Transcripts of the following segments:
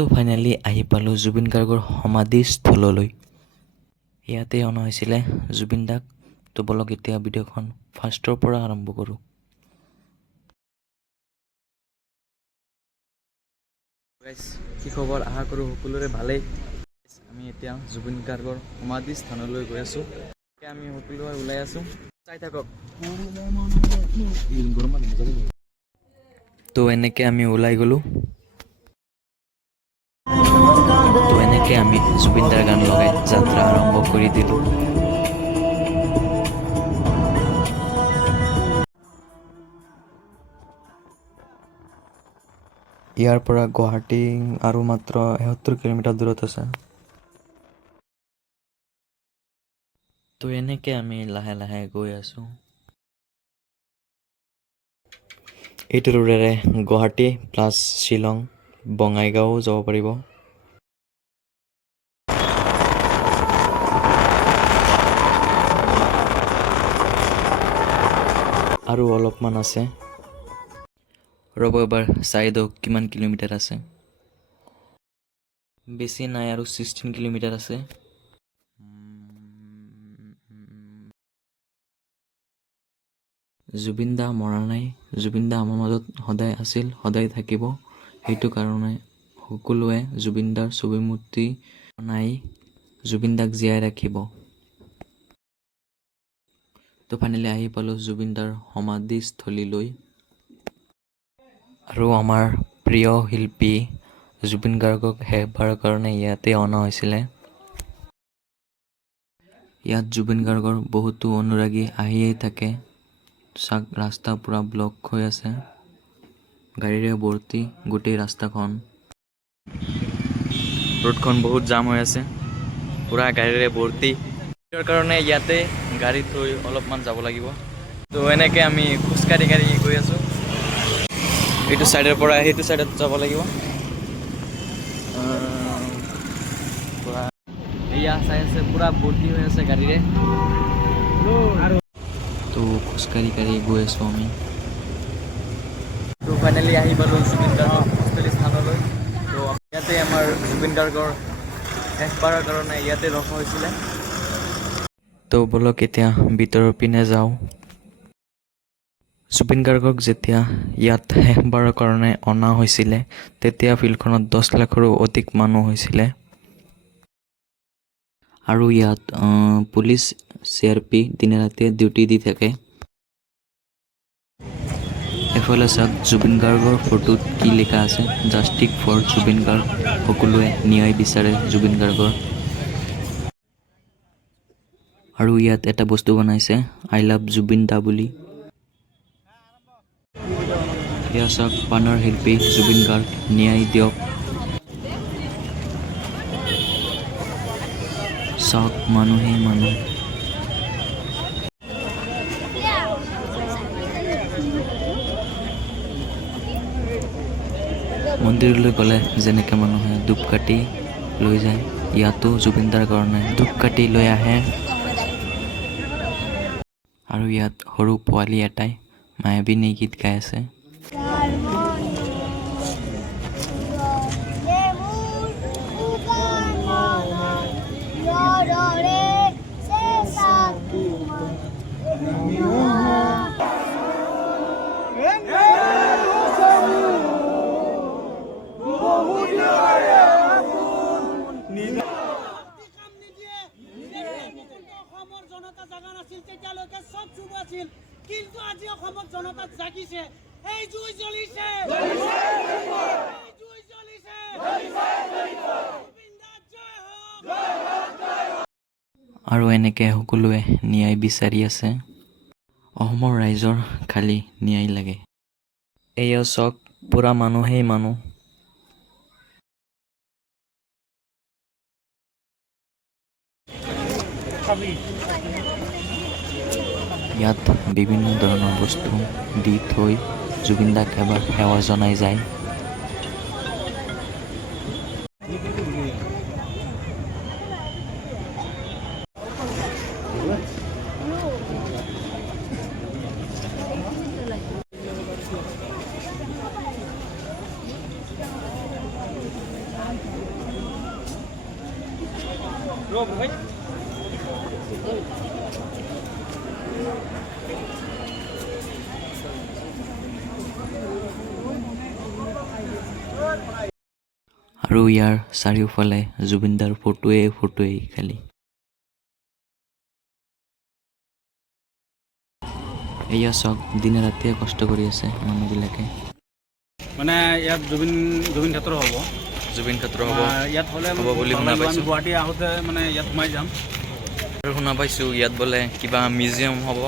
তো ফাইনেলি আহি পালোঁ জুবিন গাৰ্গৰ সমাধিস্থললৈ। ইয়াতে অনা হৈছিলে জুবিন দাক। তো বলক এতিয়া ভিডিঅ'খন ফাৰ্ষ্টৰ পৰা আৰম্ভ কৰোঁ। কি খবৰ? আশা কৰোঁ সকলোৰে ভালেই। আমি এতিয়া জুবিন গাৰ্গৰ সমাধিস্থানলৈ গৈ আছোঁ। আমি সকলোৱে ওলাই আছোঁ, চাই থাকক। তো এনেকৈ আমি ওলাই গ'লোঁ। তো এনেকৈ আমি জুবিন দাৰ গান লগাই যাত্ৰা আৰম্ভ কৰি দিলোঁ। ইয়াৰ পৰা গুৱাহাটী আৰু মাত্ৰ ৭১ কিলোমিটাৰ দূৰত আছে। তো এনেকৈ আমি লাহে লাহে গৈ আছোঁ। এইটো ৰোডেৰে গুৱাহাটী প্লাছ শ্বিলং, বঙাইগাঁও যাব পাৰিব। আৰু অলপমান আছে, ৰ'ব এবাৰ চাই দিয়ক কিমান কিলোমিটাৰ আছে। বেছি নাই আৰু 16 কিলোমিটাৰ আছে। জুবিন দা মৰা নাই। জুবিন দা আমাৰ মাজত সদায় আছিল, সদায় থাকিব। সেইটো কাৰণে সকলোৱে জুবিন দাৰ ছবি মূৰ্তি বনাই জুবিন দাক জীয়াই ৰাখিব। তো ফাইনেলি আহি পালোঁ জুবিন দাৰ সমাধিস্থলীলৈ। আৰু আমাৰ প্ৰিয় শিল্পী জুবিন গাৰ্গক শেষবাৰৰ কাৰণে ইয়াতে অনা হৈছিলে। ইয়াত জুবিন গাৰ্গৰ বহুতো অনুৰাগী আহিয়েই থাকে। চাওক, ৰাস্তা পূৰা ব্লক হৈ আছে, গাড়ীৰে ভৰ্তি গোটেই ৰাস্তাখন। ৰোডখন বহুত জাম হৈ আছে, পূৰা গাড়ীৰে ভৰ্তি। তাৰ কাৰণে ইয়াতে গাড়ী থৈ অলপমান যাব লাগিব। তো এনেকৈ আমি খোজকাঢ়ি গৈ আছোঁ। এইটো ছাইডৰ পৰা সেইটো ছাইডত যাব লাগিব। পূৰা এয়া চাই আছে, পূৰা ভৰ্তি হৈ আছে গাড়ীৰে। তো খোজকাঢ়ি গৈ আছোঁ আমি। তো ফাইনেলি আহি পালোঁ জুবিন গাৰ্গৰ সমাধিস্থানলৈ। তো ইয়াতে আমাৰ জুবিন গাৰ্গৰ শেষবাৰৰ কাৰণে ইয়াতে ৰখা হৈছিলে। তো বলক এতিয়া ভিতৰৰ পিনে যাওঁ। জুবিন গাৰ্গক যেতিয়া ইয়াত শেষবাৰৰ কাৰণে অনা হৈছিলে, তেতিয়া ফিল্ডখনত 10 লাখৰো অধিক মানুহ হৈছিলে। আৰু ইয়াত পুলিচ CRP দিনে ৰাতিয়ে ডিউটি দি থাকে। এফালে চাওক, জুবিন গাৰ্গৰ ফটোত কি লিখা আছে? Justice for Zubeen Garg. সকলোৱে ন্যায় বিচাৰে জুবিন গাৰ্গৰ। আৰু ইয়াত এটা বস্তু বনাইছে, আই লাভ জুবিন দা বুলি। এয়া চাওক, প্ৰাণৰ শিল্পী জুবিন গাৰ্গ, ন্যায় দিয়ক। চাওক, মানুহেই মানুহ। মন্দিৰলৈ গ'লে যেনেকৈ মানুহে ধূপকাঠি লৈ যায়, ইয়াতো জুবিন দাৰ কাৰণে ধূপকাঠি লৈ আহে। আৰু ইয়াত সৰু পোৱালি এটাই মায়াবিনী গীত গাই আছে। কিন্তু আজি অসমৰ জনতা জাগিছে, এই জুই জ্বলিছে। আৰু এনেকৈ সকলোৱে ন্যায় বিচাৰি আছে। অসমৰ ৰাইজৰ খালি ন্যায় লাগে। এয়া চাওক, পূৰা মানুহেই মানুহ। ইয়াত বিভিন্ন ধৰণৰ বস্তু দি থৈ জুবিন দাক এবাৰ সেৱা জনাই যায়। আৰু ইয়াৰ চাৰিওফালে জুবিনদাৰ ফটোৱেই খালি। এয়া চাওক, দিনে ৰাতিয়ে কষ্ট কৰি আছে মানুহবিলাকে। মানে ইয়াত জুবিন ক্ষেত্ৰ হ'ব। জুবিন ক্ষেত্ৰ হ'ব ইয়াত হ'লে হ'ব বুলি শুনা আমি পাইছোঁ। গুৱাহাটী আহোঁতে মানে ইয়াত সোমাই যাম। আৰু শুনা পাইছোঁ ইয়াত বোলে কিবা মিউজিয়াম হ'ব।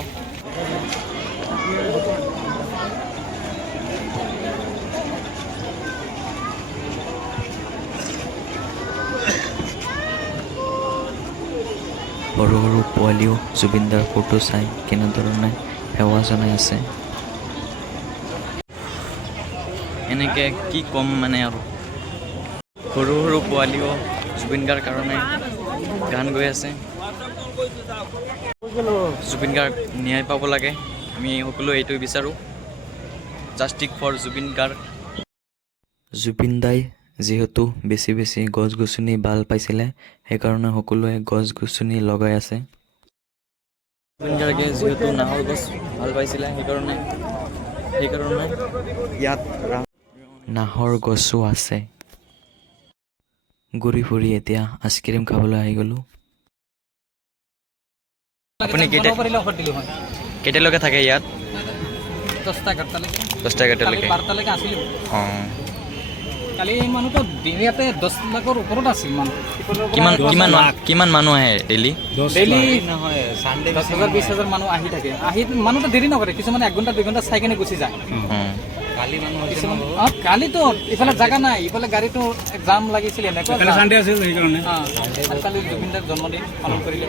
সৰু সৰু পোৱালিও জুবিনদাৰ ফটো চাই কেনেধৰণে সেৱা জনাই আছে। এনেকৈ কি ক'ম মানে আৰু, সৰু সৰু পোৱালিও জুবিন গাৰ কাৰণে গান গাই আছে। জুবিন গাৰ্গ ন্যায় পাব লাগে, আমি সকলোৱে এইটোৱে বিচাৰোঁ। জাষ্টিক ফৰ জুবিন গাৰ্গ। জুবিন দাই যিহেতু বেছি গছ গছনি ভাল পাইছিলে, সেইকাৰণে সকলোৱে গছ গছনি লগাই আছে। জুবিন গাৰ্গে যিহেতু নাহৰ গছ ভাল পাইছিলে, সেইকাৰণে ইয়াত নাহৰ গছো আছে। ঘূৰি ফুৰি এতিয়া আইচক্ৰীম খাবলৈ আহি গ'লোঁ। আপুনি কেতিয়ালৈকে থাকে ইয়াত? 10টা 11টালৈকে। অঁ, কালি মানুহটো ইয়াতে 10 লাখৰ ওপৰত আছিল মানুহ। কিমান মানুহ আহে ডেইলি? ডেইলি 10,000 20,000 মানুহ আহি থাকে। মানুহটো দেৰি নকৰে, কিছুমানে 1 ঘণ্টা 2 ঘণ্টা চাই কেনে গুচি যায়। কালিতো ইফালে জাগা নাই, ইফালে গাড়ীটো জাম লাগিছিল এনেকুৱা। চানডে আছিল সেইকাৰণে। কালি জুবিনদাৰ জন্মদিন পালন কৰিলে।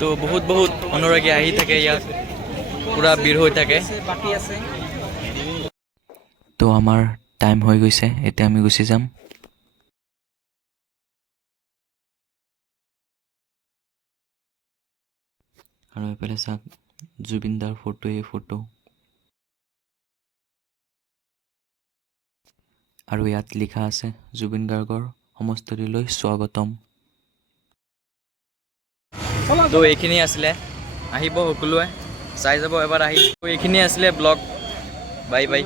তো বহুত অনুৰাগী আহি থাকে ইয়াত, পূৰা ভিৰ হৈ থাকে। বাকী আছে। তো আমাৰ টাইম হৈ গৈছে, এতিয়া আমি গুচি যাম। আৰু এইফালে চাওক, জুবিনদাৰ ফটো। আৰু ইয়াত লিখা আছে জুবিন গাৰ্গৰ সমষ্টিলৈ স্বাগতম। তো এইখিনি আছিলে, আহিব সকলোৱে চাই যাব এবাৰ আহি। এইখিনি আছিলে ব্লগ। Bye bye.